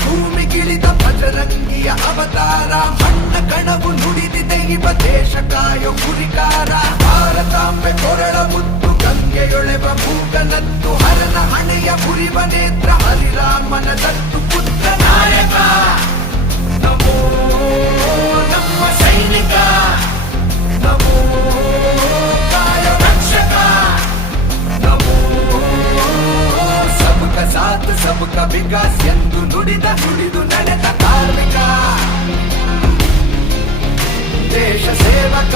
ಭೂಮಿಗಿಳಿದ ಬಜರಂಗಿಯ ಅವತಾರ ಮಣ್ಣ ಕಣವು ನುಡಿದಿದೆ ಇವ ದೇಶ ಕಾಯೋ ಕುರಿಕಾರ ಭಾರತಾಂಬೆ ಕೊರಳ ಮುತ್ತು ಗಂಗೆಯೊಳೆವ ಭೂಗನತ್ತು ಹರನ ಹಣೆಯ ಪುರಿವ ನೇತ್ರ ಹರಿರಾಮನ ದತ್ತು ಪುತ್ರ ನಾಯಕ ನಮೋ ನಮ್ಮ ಸೈನಿಕ ನಮೋ ಕಾಯ ರಕ್ಷಕ ನಮೋ ಸಬಕ ಸಾಥ್ ಸಬಕ ವಿಕಾಸ್ ಎಂದು ನುಡಿದು ನಡೆದ ಕಾರ್ಮಿಕ ದೇಶ ಸೇವಕ